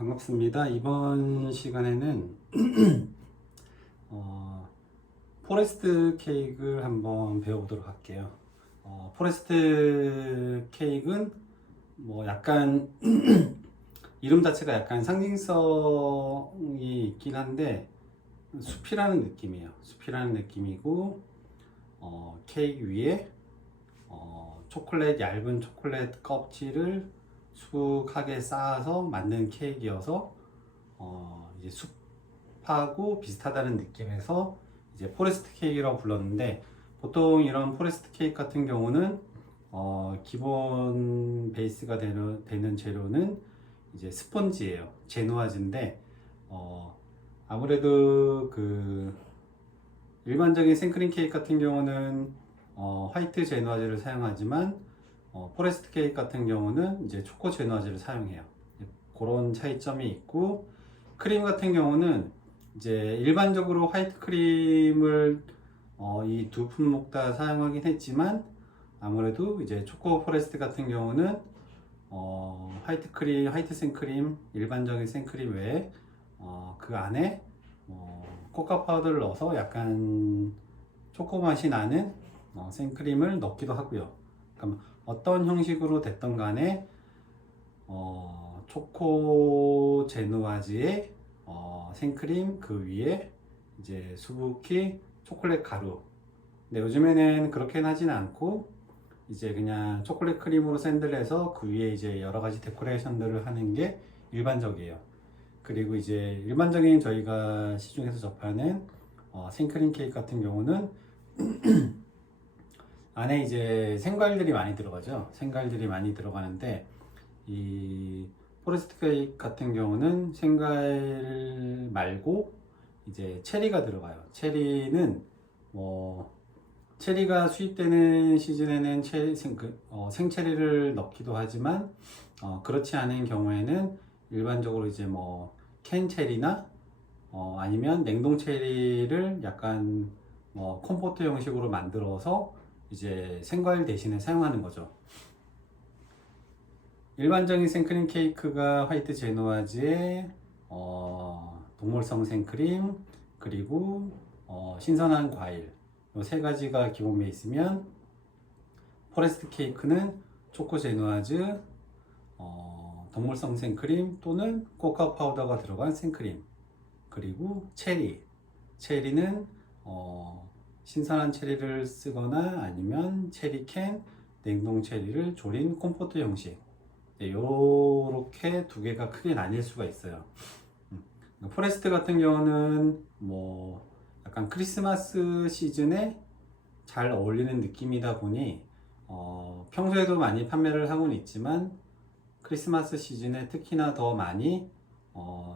반갑습니다. 이번 시간에는 포레스트 케이크를 한번 배워보도록 할게요. 포레스트 케이크는 뭐 약간 이름 자체가 약간 상징성이 있긴 한데 숲이라는 느낌이에요. 숲이라는 느낌이고 케이크 위에 얇은 초콜릿 껍질을 수북하게 쌓아서 만든 케이크여서 이제 숲하고 비슷하다는 느낌에서 이제 포레스트 케이크라고 불렀는데, 보통 이런 포레스트 케이크 같은 경우는 기본 베이스가 되는 재료는 이제 스펀지예요. 제누아즈인데 아무래도 그 일반적인 생크림 케이크 같은 경우는 화이트 제누아즈를 사용하지만 포레스트 케이크 같은 경우는 이제 초코 제누아즈를 사용해요. 그런 차이점이 있고, 크림 같은 경우는 이제 일반적으로 화이트 크림을 이 두 품목 다 사용하긴 했지만, 아무래도 이제 초코 포레스트 같은 경우는 화이트 크림, 화이트 생크림, 일반적인 생크림 외에 그 안에 코카 파우더를 넣어서 약간 초코 맛이 나는 생크림을 넣기도 하고요. 그러니까 어떤 형식으로 됐던 간에 초코 제누아즈의 생크림 그 위에 이제 수북히 초콜릿 가루. 근데 요즘에는 그렇게는 하지는 않고 이제 그냥 초콜릿 크림으로 샌드를 해서 그 위에 이제 여러 가지 데코레이션들을 하는 게 일반적이에요. 그리고 이제 일반적인 저희가 시중에서 접하는 생크림 케이크 같은 경우는 안에 이제 생과일들이 많이 들어가죠. 생과일들이 많이 들어가는데, 이 포레스트 케이크 같은 경우는 생과일 말고 이제 체리가 들어가요. 체리는 체리가 수입되는 시즌에는 생체리를 넣기도 하지만 그렇지 않은 경우에는 일반적으로 이제 캔 체리나 아니면 냉동 체리를 약간 컴포트 형식으로 만들어서 이제 생과일 대신에 사용하는 거죠. 일반적인 생크림 케이크가 화이트 제누아즈에 동물성 생크림, 그리고 신선한 과일, 이 세 가지가 기본 베이스면, 포레스트 케이크는 초코 제누아즈, 동물성 생크림 또는 코카오 파우더가 들어간 생크림, 그리고 체리는 신선한 체리를 쓰거나 아니면 체리캔, 냉동 체리를 졸인 콤포트 형식, 요렇게 두 개가 크게 나뉠 수가 있어요. 포레스트 같은 경우는 약간 크리스마스 시즌에 잘 어울리는 느낌이다 보니 평소에도 많이 판매를 하고는 있지만 크리스마스 시즌에 특히나 더 많이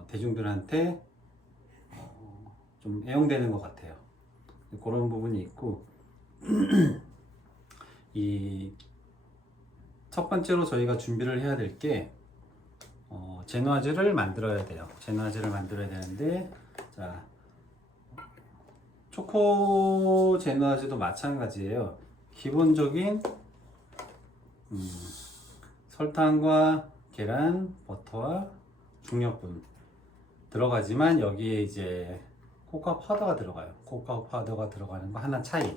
대중들한테 좀 애용되는 것 같아요. 그런 부분이 있고, 이 첫 번째로 저희가 준비를 해야 될 게 제누아즈를 만들어야 돼요. 제누아즈를 만들어야 되는데, 자, 초코 제누아즈도 마찬가지예요. 기본적인 설탕과 계란, 버터와 중력분 들어가지만, 여기에 이제 코카오 파우더가 들어가요. 코카오 파우더가 들어가는 거 하나 차이.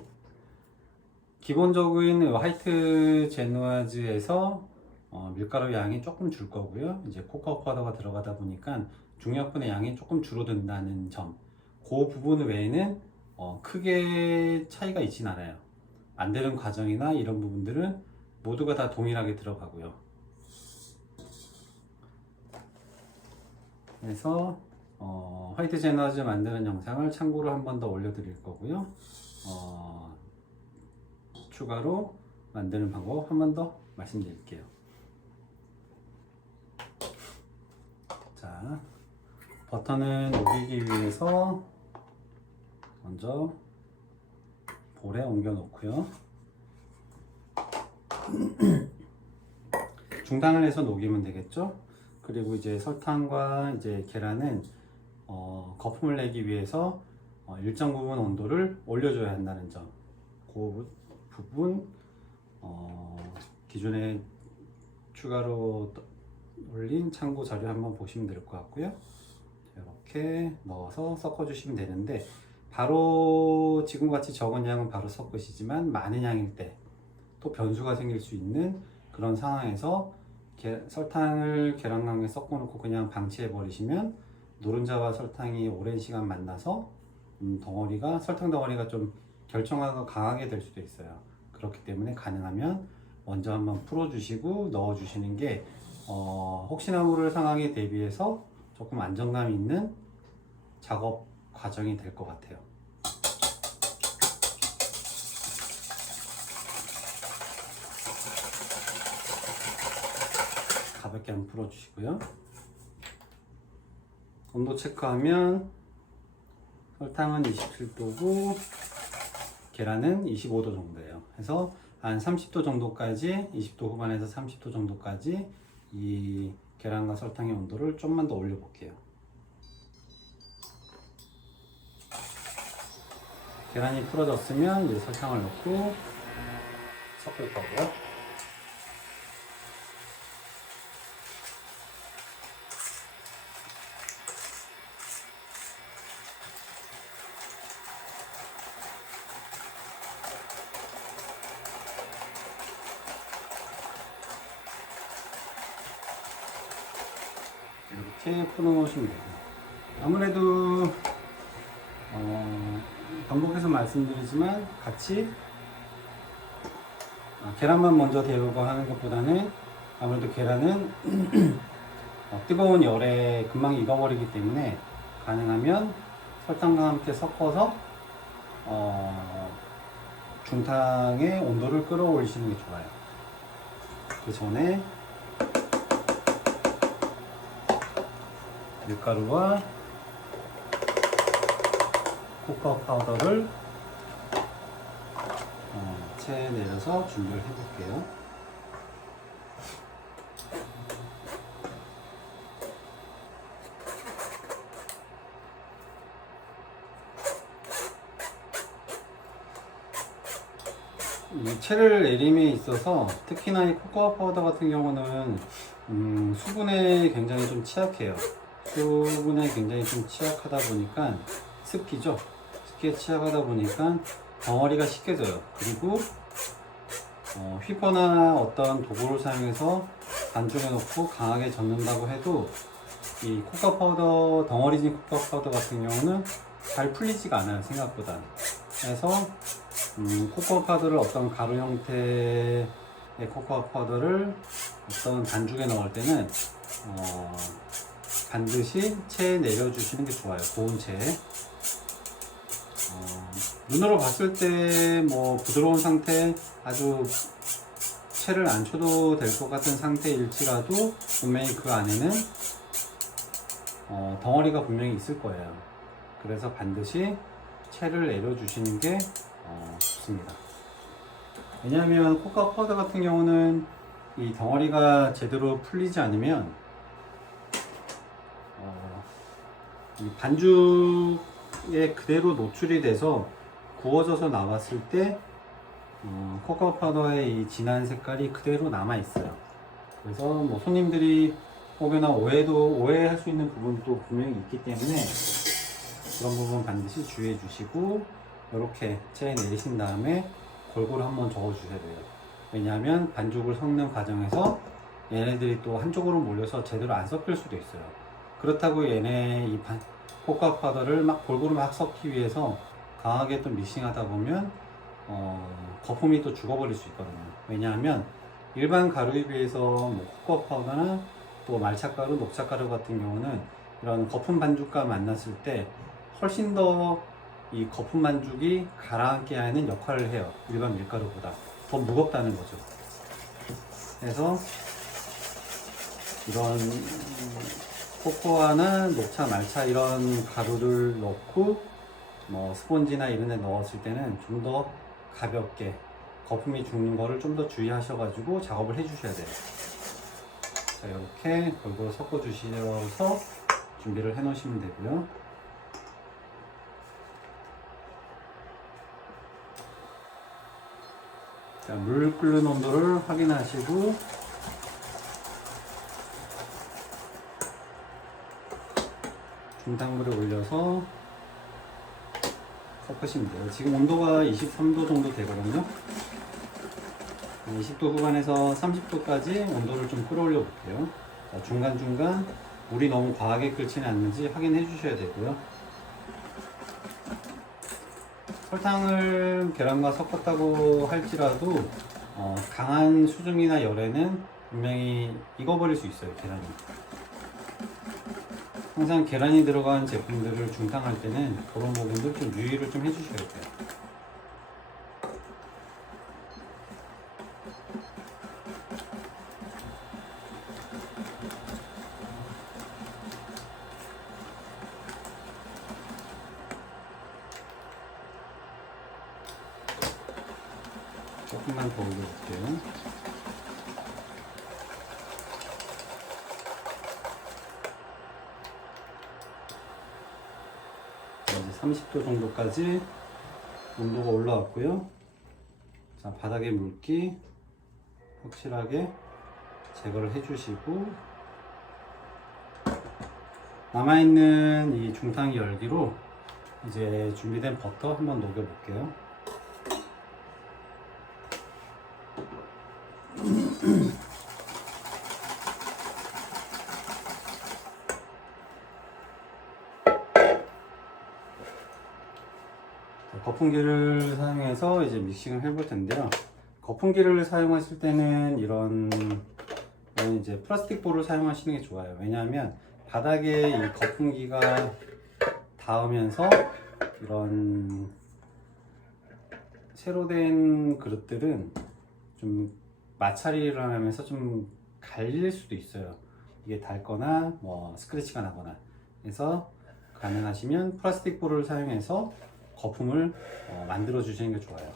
기본적인 화이트 제누아즈에서 밀가루 양이 조금 줄 거고요. 이제 코카오 파우더가 들어가다 보니까 중력분의 양이 조금 줄어든다는 점. 그 부분 외에는 크게 차이가 있진 않아요. 만드는 과정이나 이런 부분들은 모두가 다 동일하게 들어가고요. 그래서 화이트 제누아즈 만드는 영상을 참고로 한 번 더 올려드릴 거고요. 추가로 만드는 방법 한 번 더 말씀드릴게요. 자, 버터는 녹이기 위해서 먼저 볼에 옮겨 놓고요. 중단을 해서 녹이면 되겠죠. 그리고 이제 설탕과 이제 계란은 거품을 내기 위해서 일정 부분 온도를 올려줘야 한다는 점. 그 부분 기존에 추가로 올린 있는 참고 자료 한번 보시면 될 것 같고요. 이렇게 넣어서 섞어 주시면 되는데, 바로 지금같이 적은 양은 바로 섞으시지만 많은 양일 때 또 변수가 생길 수 있는 그런 상황에서 설탕을 계란강에 섞어 놓고 그냥 방치해 버리시면 노른자와 설탕이 오랜 시간 만나서 설탕 덩어리가 좀 결정하고 강하게 될 수도 있어요. 그렇기 때문에 가능하면 먼저 한번 풀어 주시고 넣어 주시는 게 혹시나 모를 상황에 대비해서 조금 안정감 있는 작업 과정이 될 것 같아요. 가볍게 한번 풀어 주시고요. 온도 체크하면 설탕은 27도고 계란은 25도 정도예요. 그래서 한 30도 정도까지, 20도 후반에서 30도 정도까지 이 계란과 설탕의 온도를 좀만 더 올려 볼게요. 계란이 풀어졌으면 이제 설탕을 넣고 섞을 거고요. 이렇게 풀어놓으시면 되고, 아무래도 반복해서 말씀드리지만 같이 계란만 먼저 데우고 하는 것보다는 아무래도 계란은 뜨거운 열에 금방 익어버리기 때문에 가능하면 설탕과 함께 섞어서 중탕의 온도를 끌어올리시는 게 좋아요. 그 전에 밀가루와 코코아 파우더를 체에 내려서 준비를 해볼게요. 이 체를 내림에 있어서 특히나 이 코코아 파우더 같은 경우는 수분에 굉장히 좀 취약해요. 수분에 굉장히 좀 취약하다 보니까 습기죠. 습기에 취약하다 보니까 덩어리가 쉽게 져요. 그리고 휘퍼나 어떤 도구를 사용해서 반죽해 놓고 강하게 젓는다고 해도 이 코코아 파우더, 덩어리진 코코아 파우더 같은 경우는 잘 풀리지가 않아요, 생각보다. 그래서 코코아 파우더를 어떤 가루 형태의 코코아 파우더를 어떤 반죽에 넣을 때는 반드시 체에 내려주시는 게 좋아요. 고운 체에. 눈으로 봤을 때 뭐 부드러운 상태, 아주 체를 안 쳐도 될 것 같은 상태일지라도 분명히 그 안에는 덩어리가 분명히 있을 거예요. 그래서 반드시 체를 내려주시는 게 좋습니다. 왜냐하면 코코아 파우더 같은 경우는 이 덩어리가 제대로 풀리지 않으면 이 반죽에 그대로 노출이 돼서 구워져서 나왔을 때 코코아 파우더의 이 진한 색깔이 그대로 남아 있어요. 그래서 뭐 손님들이 혹여나 오해할 수 있는 부분도 분명히 있기 때문에 그런 부분 반드시 주의해 주시고, 이렇게 체에 내리신 다음에 골고루 한번 저어 주셔야 돼요. 왜냐하면 반죽을 섞는 과정에서 얘네들이 또 한쪽으로 몰려서 제대로 안 섞일 수도 있어요. 그렇다고 얘네 이 코코아 파우더를 막 골고루 막 섞기 위해서 강하게 또 믹싱하다 보면 거품이 또 죽어버릴 수 있거든요. 왜냐하면 일반 가루에 비해서 뭐 코코아 파우더나 또 말차가루, 녹차가루 같은 경우는 이런 거품 반죽과 만났을 때 훨씬 더 이 거품 반죽이 가라앉게 하는 역할을 해요. 일반 밀가루보다 더 무겁다는 거죠. 그래서 이런 코코아나 녹차, 말차 이런 가루를 넣고 뭐 스펀지나 이런 데 넣었을 때는 좀 더 가볍게 거품이 죽는 거를 좀 더 주의하셔가지고 작업을 해 주셔야 돼요. 자, 이렇게 골고루 섞어 주셔서 준비를 해 놓으시면 되고요. 자, 물 끓는 온도를 확인하시고 중탕불에 올려서 섞으시면 돼요. 지금 온도가 23도 정도 되거든요. 20도 후반에서 30도까지 온도를 좀 끌어올려 볼게요. 자, 중간중간 물이 너무 과하게 끓지는 않는지 확인해 주셔야 되고요. 설탕을 계란과 섞었다고 할지라도 강한 수증이나 열에는 분명히 익어버릴 수 있어요, 계란이. 항상 계란이 들어간 제품들을 중탕할 때는 그런 부분들 좀 유의를 좀 해주셔야 돼요. 조금만 더 올려볼게요. 이제 30도 정도까지 온도가 올라왔고요. 자, 바닥에 물기 확실하게 제거를 해주시고, 남아있는 이 중탕 열기로 이제 준비된 버터 한번 녹여볼게요. 거품기를 사용해서 이제 믹싱을 해볼 텐데요. 거품기를 사용하실 때는 이런 이제 플라스틱 볼을 사용하시는 게 좋아요. 왜냐하면 바닥에 이 거품기가 닿으면서 이런 새로 된 그릇들은 좀 마찰을 하면서 좀 갈릴 수도 있어요. 이게 닳거나 뭐 스크래치가 나거나. 그래서 가능하시면 플라스틱 볼을 사용해서 거품을 만들어 주시는 게 좋아요.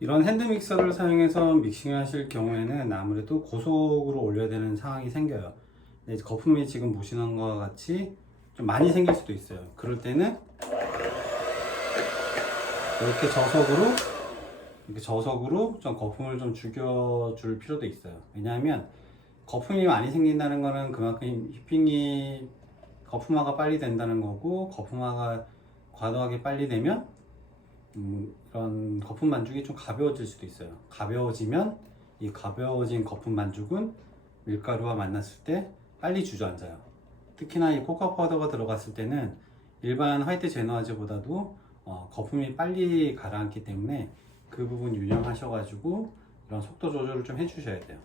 이런 핸드 믹서를 사용해서 믹싱을 하실 경우에는 아무래도 고속으로 올려야 되는 상황이 생겨요. 근데 거품이 지금 보시는 것과 같이 좀 많이 생길 수도 있어요. 그럴 때는 이렇게 저속으로 좀 거품을 좀 죽여줄 필요도 있어요. 왜냐하면 거품이 많이 생긴다는 거는 그만큼 휘핑이 거품화가 빨리 된다는 거고, 거품화가 과도하게 빨리 되면 이런 거품 반죽이 좀 가벼워질 수도 있어요. 가벼워지면 이 가벼워진 거품 반죽은 밀가루와 만났을 때 빨리 주저앉아요. 특히나 이 코코아 파우더가 들어갔을 때는 일반 화이트 제너아즈보다도 거품이 빨리 가라앉기 때문에 그 부분 유념하셔가지고 이런 속도 조절을 좀 해주셔야 돼요.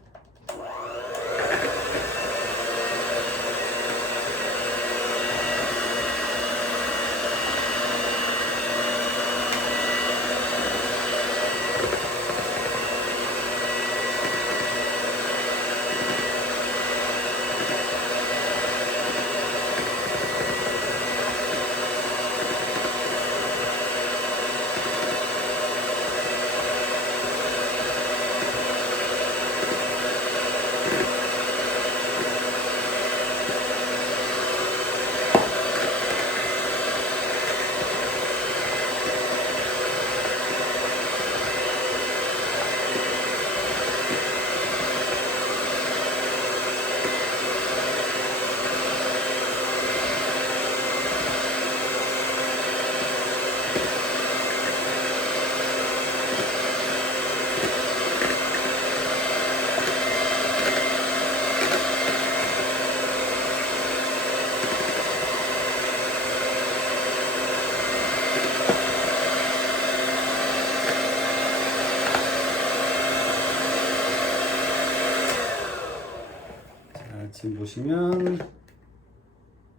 지금 보시면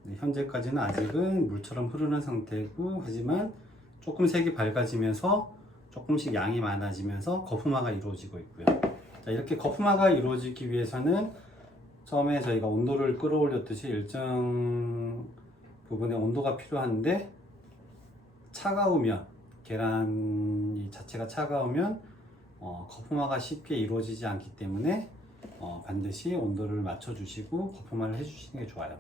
네, 현재까지는 아직은 물처럼 흐르는 상태고, 하지만 조금 색이 밝아지면서 조금씩 양이 많아지면서 거품화가 이루어지고 있고요. 자, 이렇게 거품화가 이루어지기 위해서는 처음에 저희가 온도를 끌어올렸듯이 일정 부분의 온도가 필요한데, 차가우면, 계란이 자체가 차가우면 거품화가 쉽게 이루어지지 않기 때문에 반드시 온도를 맞춰 주시고 거품화를 해 주시는 게 좋아요.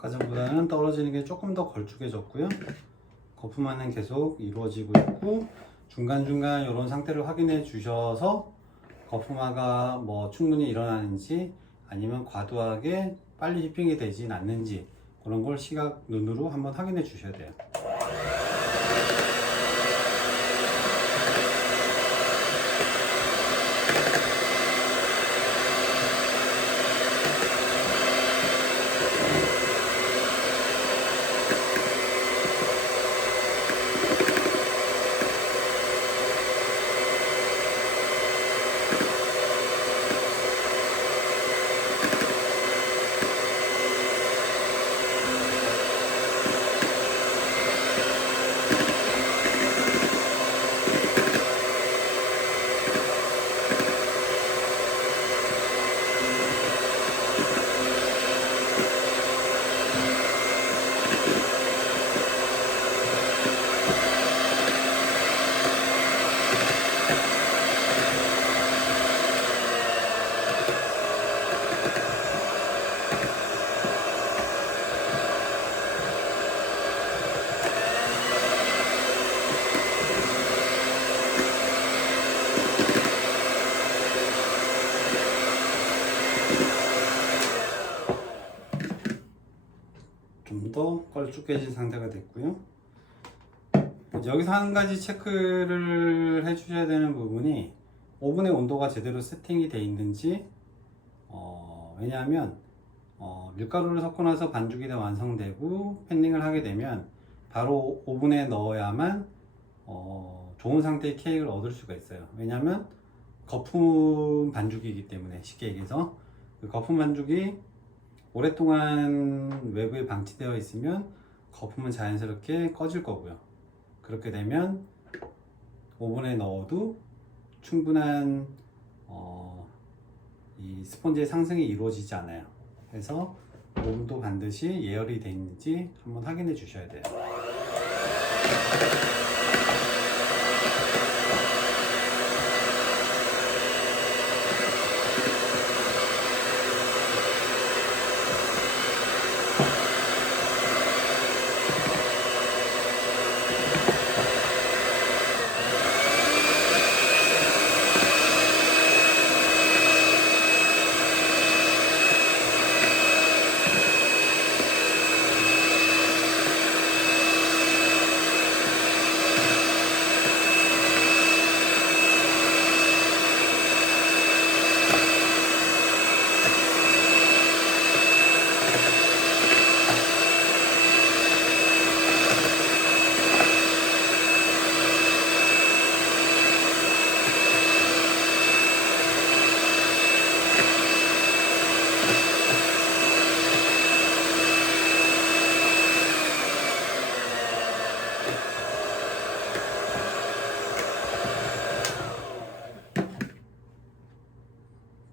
아까 전보다는 떨어지는 게 조금 더 걸쭉해졌고요. 거품화는 계속 이루어지고 있고, 중간중간 이런 상태를 확인해 주셔서 거품화가 뭐 충분히 일어나는지 아니면 과도하게 빨리 휘핑이 되진 않는지 그런 걸 시각 눈으로 한번 확인해 주셔야 돼요. 좀 더 걸쭉해진 상태가 됐고요. 여기서 한 가지 체크를 해 주셔야 되는 부분이 오븐의 온도가 제대로 세팅이 되어 있는지, 왜냐하면 밀가루를 섞고 나서 반죽이 다 완성되고 팬닝을 하게 되면 바로 오븐에 넣어야만 좋은 상태의 케이크를 얻을 수가 있어요. 왜냐하면 거품 반죽이기 때문에, 쉽게 얘기해서 그 거품 반죽이 오랫동안 외부에 방치되어 있으면 거품은 자연스럽게 꺼질 거고요. 그렇게 되면 오븐에 넣어도 충분한 이 스펀지의 상승이 이루어지지 않아요. 그래서 오븐도 반드시 예열이 되어 있는지 한번 확인해 주셔야 돼요.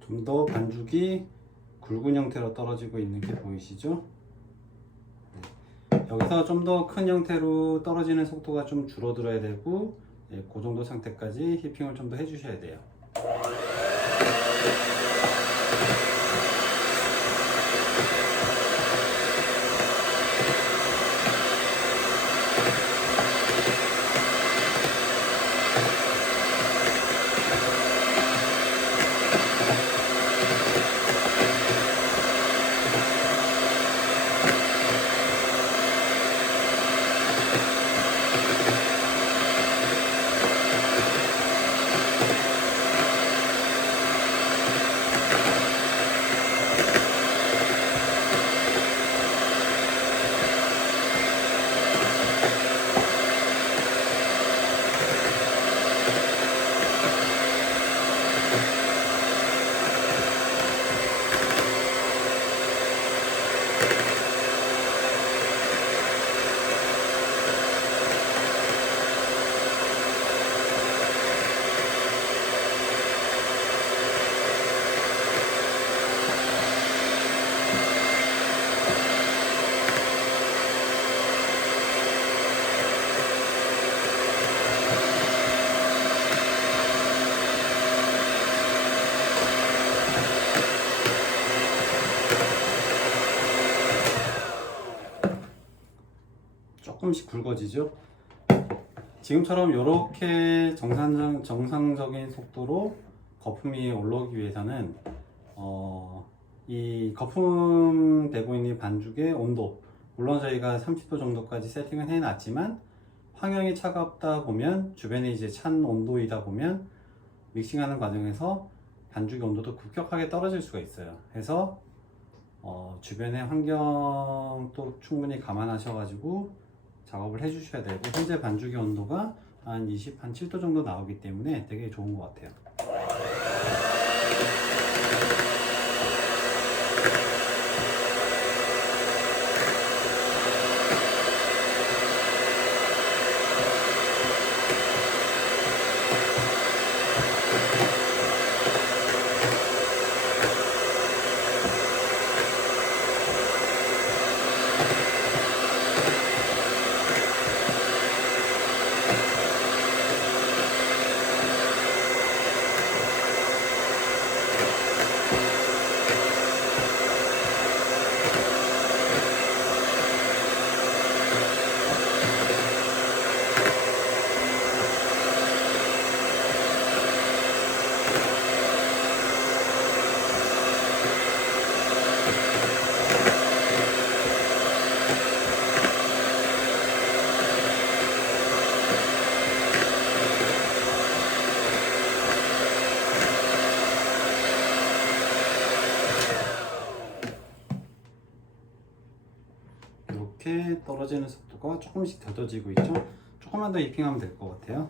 좀 더 반죽이 굵은 형태로 떨어지고 있는 게 보이시죠? 여기서 좀 더 큰 형태로 떨어지는 속도가 좀 줄어들어야 되고, 그 정도 상태까지 휘핑을 좀 더 해주셔야 돼요. 조금씩 굵어지죠. 지금처럼 이렇게 정상적인 속도로 거품이 올라오기 위해서는 이 거품되고 있는 반죽의 온도, 물론 저희가 30도 정도까지 세팅을 해놨지만 환경이 차갑다 보면, 주변에 이제 찬 온도이다 보면 믹싱하는 과정에서 반죽의 온도도 급격하게 떨어질 수가 있어요. 그래서 주변의 환경도 충분히 감안하셔가지고 작업을 해 주셔야 되고, 현재 반죽의 온도가 한 27도 정도 나오기 때문에 되게 좋은 것 같아요. 이렇게 떨어지는 속도가 조금씩 더뎌지고 있죠. 조금만 더 입핑하면 될 것 같아요.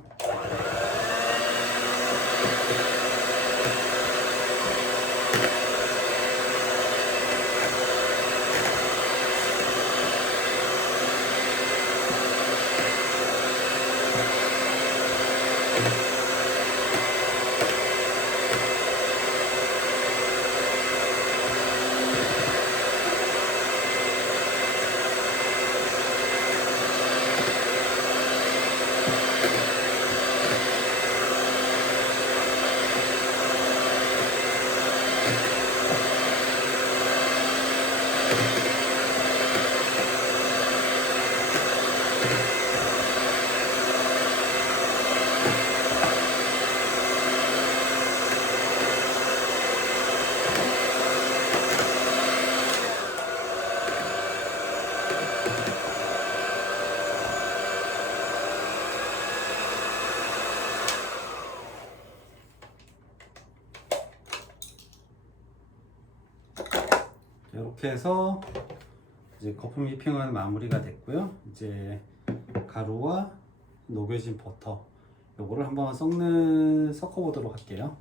이렇게 해서 이제 거품 휘핑은 마무리가 됐고요. 이제 가루와 녹여진 버터, 요거를 한번 섞어 보도록 할게요.